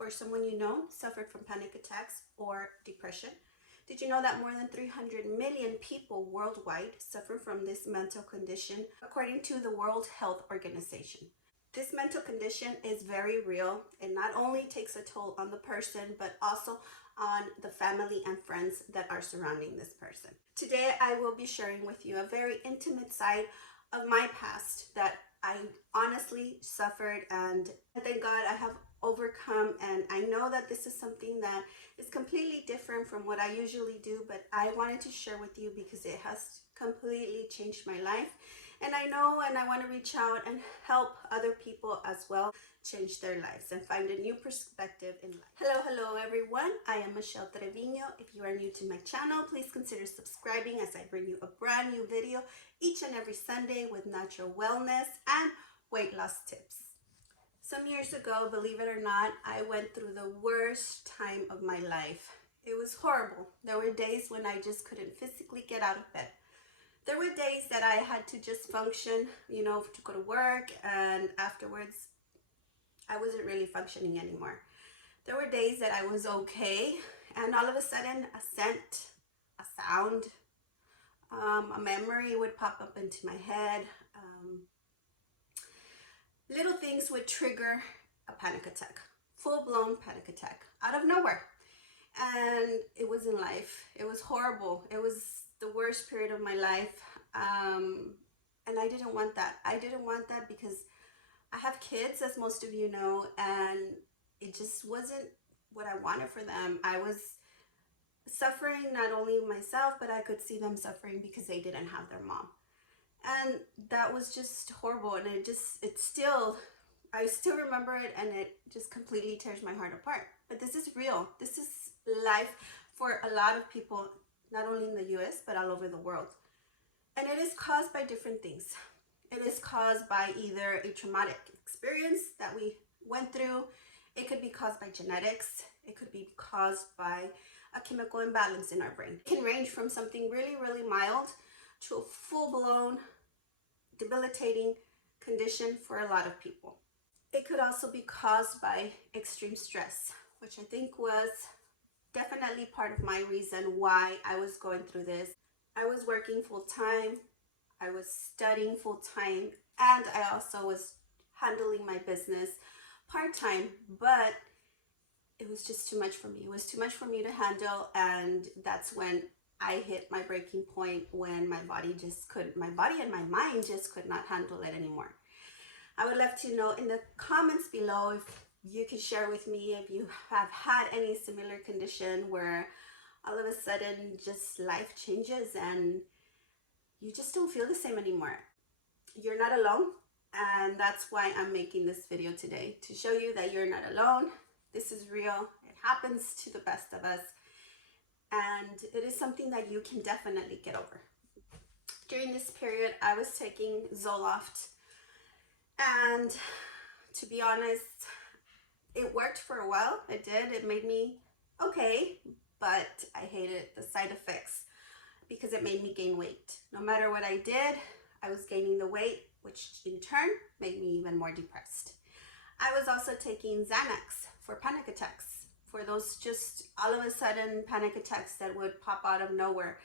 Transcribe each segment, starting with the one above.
or someone you know suffered from panic attacks or depression? Did you know that more than 300 million people worldwide suffer from this mental condition, according to the World Health Organization? This mental condition is very real. It not only takes a toll on the person, but also on the family and friends that are surrounding this person. Today, I will be sharing with you a very intimate side of my past that I honestly suffered, and thank God I have overcome. And I know that this is something that is completely different from what I usually do, but I wanted to share with you because it has completely changed my life. And I know, and I want to reach out and help other people as well change their lives and find a new perspective in life. Hello everyone. I am Michelle Trevino. If you are new to my channel, please consider subscribing as I bring you a brand new video each and every Sunday with natural wellness and weight loss tips. Some years ago, believe it or not, I went through the worst time of my life. It was horrible. There were days when I just couldn't physically get out of bed. There were days that I had to just function, to go to work, and afterwards, I wasn't really functioning anymore. There were days that I was okay, and all of a sudden, a scent, a sound, a memory would pop up into my head. Little things would trigger a panic attack, full-blown panic attack, out of nowhere. And it was in life. It was horrible. It was the worst period of my life, and I didn't want that. I didn't want that because I have kids, as most of you know, and it just wasn't what I wanted for them. I was suffering, not only myself, but I could see them suffering because they didn't have their mom. And that was just horrible, and I still remember it, and it just completely tears my heart apart. But this is real. This is life for a lot of people, not only in the US, but all over the world. And it is caused by different things. It is caused by either a traumatic experience that we went through. It could be caused by genetics. It could be caused by a chemical imbalance in our brain. It can range from something really, really mild to a full-blown debilitating condition for a lot of people. It could also be caused by extreme stress, which I think was definitely part of my reason why I was going through this. I was working full-time, I was studying full-time, and I also was handling my business part-time, but it was just too much for me. It was too much for me to handle, and that's when I hit my breaking point, when my body and my mind just could not handle it anymore. I would love to know in the comments below if you could share with me if you have had any similar condition where all of a sudden just life changes and you just don't feel the same anymore. You're not alone, and that's why I'm making this video today, to show you that you're not alone. This is real. It happens to the best of us, and it is something that you can definitely get over. During this period, I was taking Zoloft, and to be honest, it worked for a while. It did. It made me okay, but I hated the side effects because it made me gain weight. No matter what I did, I was gaining the weight, which in turn made me even more depressed. I was also taking Xanax for panic attacks, for those just all of a sudden panic attacks that would pop out of nowhere.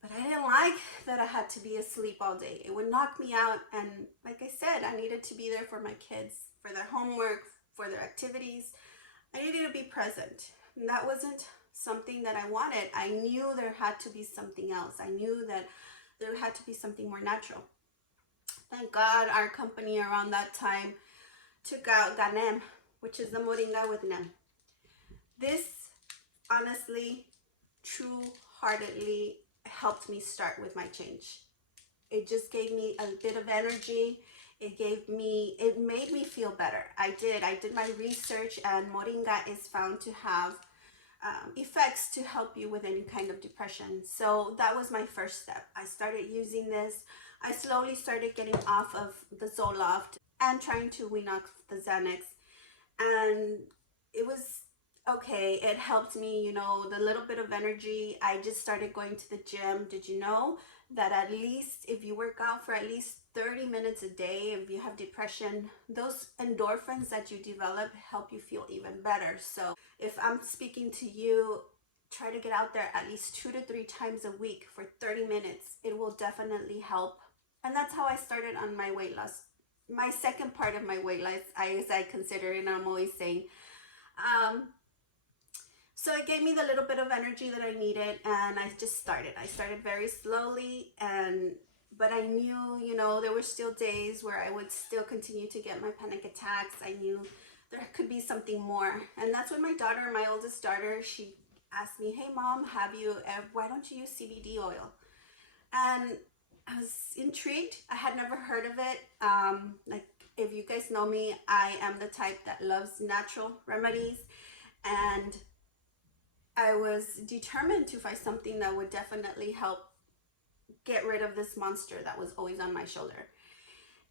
But I didn't like that I had to be asleep all day. It would knock me out, and like I said, I needed to be there for my kids, for their homework, for their activities. I needed to be present, and that wasn't something that I wanted. I knew there had to be something else. I knew that there had to be something more natural. Thank God our company around that time took out Ganem, which is the moringa with nem. This honestly, true-heartedly helped me start with my change. It just gave me a bit of energy. It made me feel better. I did my research, and moringa is found to have effects to help you with any kind of depression. So that was my first step. I started using this. I slowly started getting off of the Zoloft and trying to wean off the Xanax, and it was okay. It helped me, the little bit of energy. I just started going to the gym. Did you know that at least if you work out for at least 30 minutes a day. If you have depression, those endorphins that you develop help you feel even better. So if I'm speaking to you, try to get out there at least 2 to 3 times a week for 30 minutes. It will definitely help. And that's how I started on my weight loss. My second part of my weight loss, as I consider it, and I'm always saying, so it gave me the little bit of energy that I needed, and I just started. I started very slowly, but I knew, there were still days where I would still continue to get my panic attacks. I knew there could be something more. And that's when my oldest daughter, she asked me, "Hey mom, why don't you use CBD oil?" And I was intrigued. I had never heard of it. Like, if you guys know me, I am the type that loves natural remedies, and I was determined to find something that would definitely help get rid of this monster that was always on my shoulder.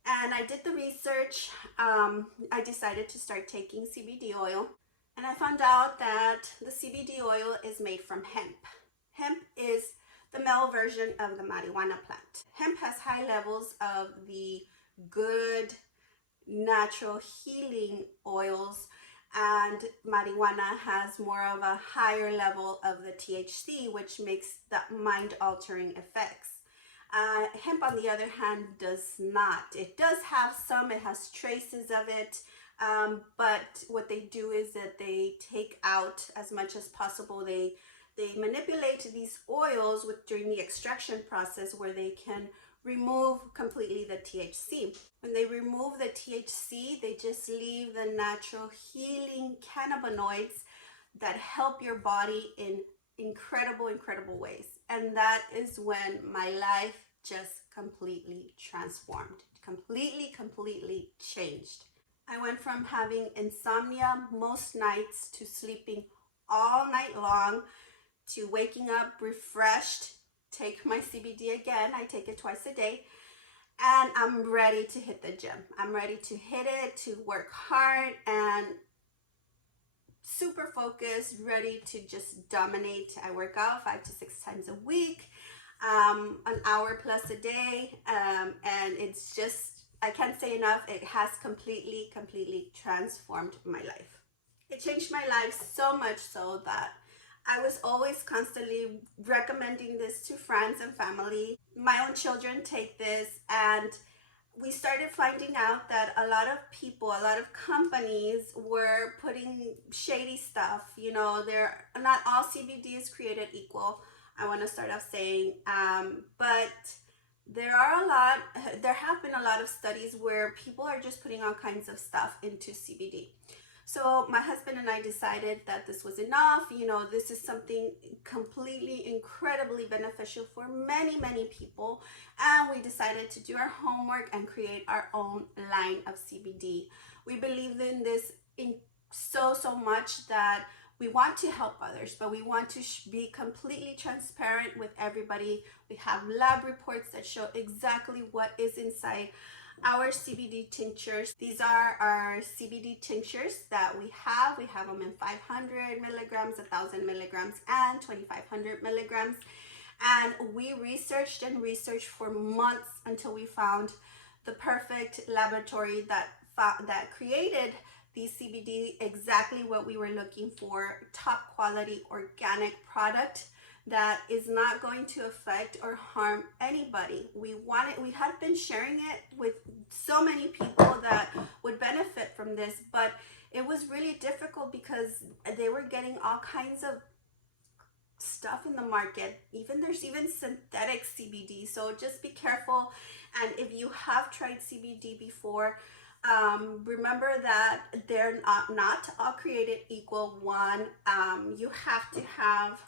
And I did the research. I decided to start taking CBD oil, and I found out that the CBD oil is made from hemp. Hemp is the male version of the marijuana plant. Hemp has high levels of the good natural healing oils, and marijuana has more of a higher level of the THC, which makes that mind-altering effects. Hemp, on the other hand, does not. It does have some, it has traces of it, but what they do is that they take out as much as possible. They manipulate these oils during the extraction process, where they can remove completely the THC. When they remove the THC, they just leave the natural healing cannabinoids that help your body in incredible ways. And that is when my life just completely transformed, completely changed. I went from having insomnia most nights to sleeping all night long to waking up refreshed. Take my CBD again. I take it twice a day, and I'm ready to hit the gym. I'm ready to hit it, to work hard, and super focused, ready to just dominate. I work out 5 to 6 times a week, an hour plus a day, and it's just, I can't say enough. It has completely transformed my life. It changed my life so much so that I was always constantly recommending this to friends and family. My own children take this, and we started finding out that a lot of people, a lot of companies were putting shady stuff. They're not all CBD is created equal. I want to start off saying, but there have been a lot of studies where people are just putting all kinds of stuff into CBD. So my husband and I decided that this was enough. This is something completely, incredibly beneficial for many people. And we decided to do our homework and create our own line of CBD. We believe in this so much that we want to help others, but we want to be completely transparent with everybody. We have lab reports that show exactly what is inside our CBD tinctures. These are our CBD tinctures that we have. We have them in 500 milligrams, 1,000 milligrams, and 2,500 milligrams. And we researched for months until we found the perfect laboratory that created the CBD, exactly what we were looking for. Top quality organic product that is not going to affect or harm anybody. We had been sharing it with so many people that would benefit from this, but it was really difficult because they were getting all kinds of stuff in the market. There's even synthetic CBD, so just be careful. And if you have tried CBD before, remember that they're not all created equal. One, you have to have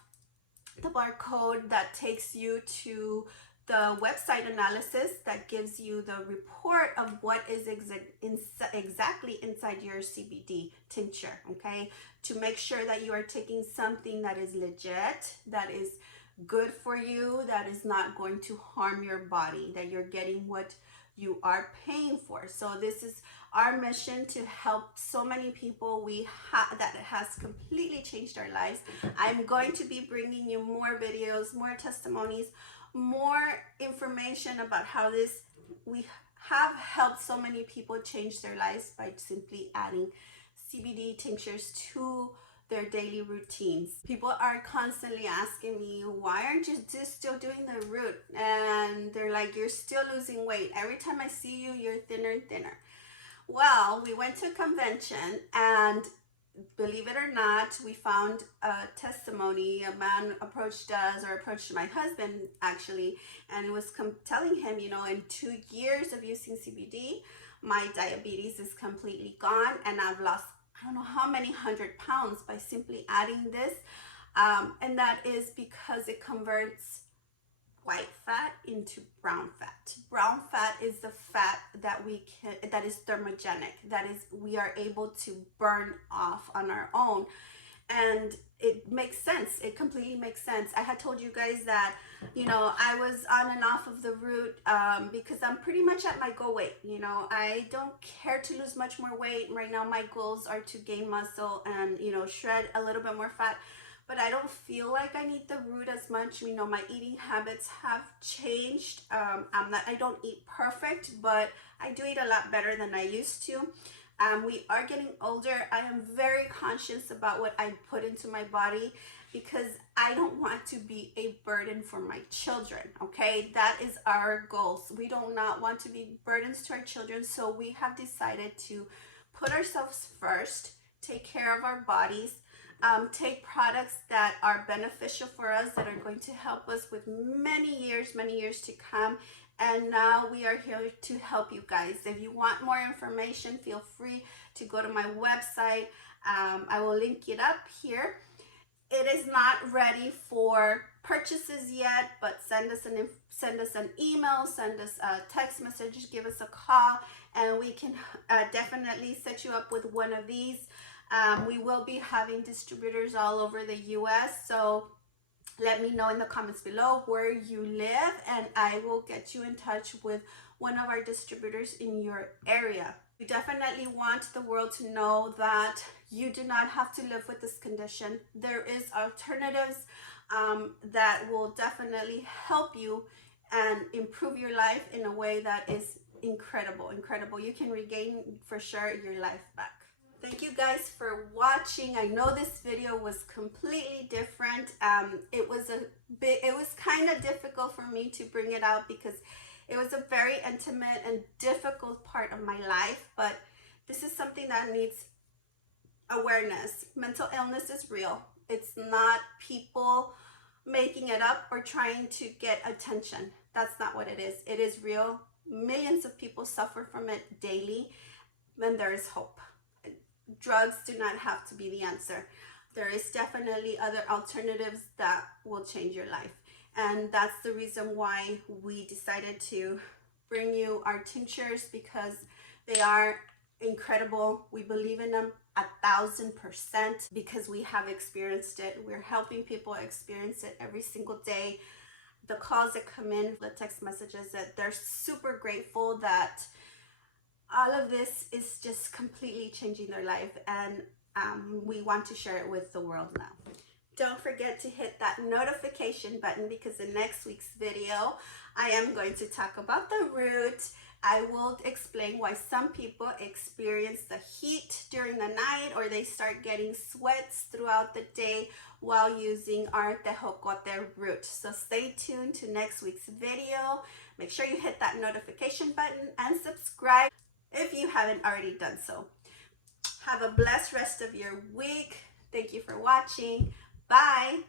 the barcode that takes you to the website analysis that gives you the report of what is exactly inside your CBD tincture, okay? To make sure that you are taking something that is legit, that is good for you, that is not going to harm your body, that you're getting what you are paying for. So this is our mission, to help so many people. That has completely changed our lives. I'm going to be bringing you more videos, more testimonies, more information about how have helped so many people change their lives by simply adding CBD tinctures to their daily routines. People are constantly asking me, why aren't you just still doing the root? And they're like, you're still losing weight. Every time I see you, you're thinner and thinner. Well, we went to a convention, and believe it or not, we found a testimony. A man approached us, or approached my husband actually, and was telling him, in 2 years of using CBD, my diabetes is completely gone, and I've lost I don't know how many 100 pounds by simply adding this. And that is because it converts white fat into brown fat. Brown fat is the fat that is thermogenic, that is we are able to burn off on our own. And it makes sense. It completely makes sense. I had told you guys that, I was on and off of the root because I'm pretty much at my goal weight. I don't care to lose much more weight. Right now, my goals are to gain muscle and, shred a little bit more fat. But I don't feel like I need the root as much. My eating habits have changed. I don't eat perfect, but I do eat a lot better than I used to. We are getting older. I am very conscious about what I put into my body because I don't want to be a burden for my children, okay? That is our goals. We do not want to be burdens to our children, so we have decided to put ourselves first, take care of our bodies, take products that are beneficial for us, that are going to help us with many years to come. And now we are here to help you guys. If you want more information, feel free to go to my website. I will link it up here. It is not ready for purchases yet, but send us an email, send us a text message, give us a call, and we can definitely set you up with one of these. We will be having distributors all over the US, so let me know in the comments below where you live, and I will get you in touch with one of our distributors in your area. We definitely want the world to know that you do not have to live with this condition. There is alternatives that will definitely help you and improve your life in a way that is incredible. You can regain for sure your life back. Thank you guys for watching. I know this video was completely different. It was kind of difficult for me to bring it out because it was a very intimate and difficult part of my life, but this is something that needs awareness. Mental illness is real. It's not people making it up or trying to get attention. That's not what it is. It is real. Millions of people suffer from it daily, and there is hope. Drugs do not have to be the answer. There is definitely other alternatives that will change your life. And that's the reason why we decided to bring you our tinctures, because they are incredible. We believe in them 1,000% because we have experienced it. We're helping people experience it every single day. The calls that come in, the text messages, that they're super grateful that all of this is just completely changing their life, and we want to share it with the world now. Don't forget to hit that notification button, because in next week's video I am going to talk about the root. I will explain why some people experience the heat during the night, or they start getting sweats throughout the day while using our tejocote root. So stay tuned to next week's video. Make sure you hit that notification button and subscribe if you haven't already done so. Have a blessed rest of your week. Thank you for watching. Bye.